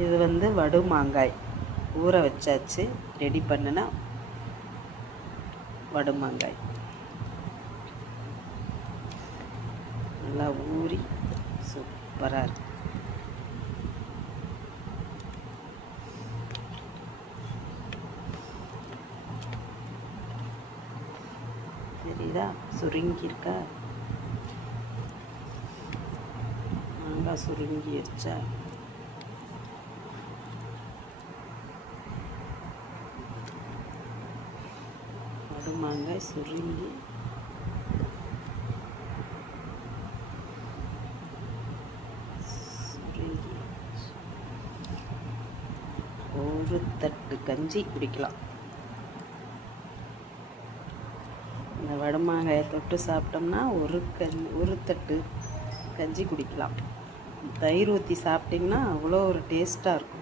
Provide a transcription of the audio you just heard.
இது வந்து வடு மாங்காய் ஊற வச்சாச்சு, ரெடி பண்ணின வடு மாங்காய் நல்லா ஊறி சூப்பராக இருக்கு. தெரியுதா சுருங்கியிருக்கா? மாங்காய் சுருங்கிருச்சா? வடு மாங்காய் சுருங்கி ஒரு தட்டு கஞ்சி குடிக்கலாம். இந்த வடு மாங்காயை தொட்டு சாப்பிட்டோம்னா ஒரு தட்டு கஞ்சி குடிக்கலாம். தயிர் ஊற்றி சாப்பிட்டிங்கன்னா அவ்வளோ ஒரு டேஸ்ட்டாக இருக்கும்.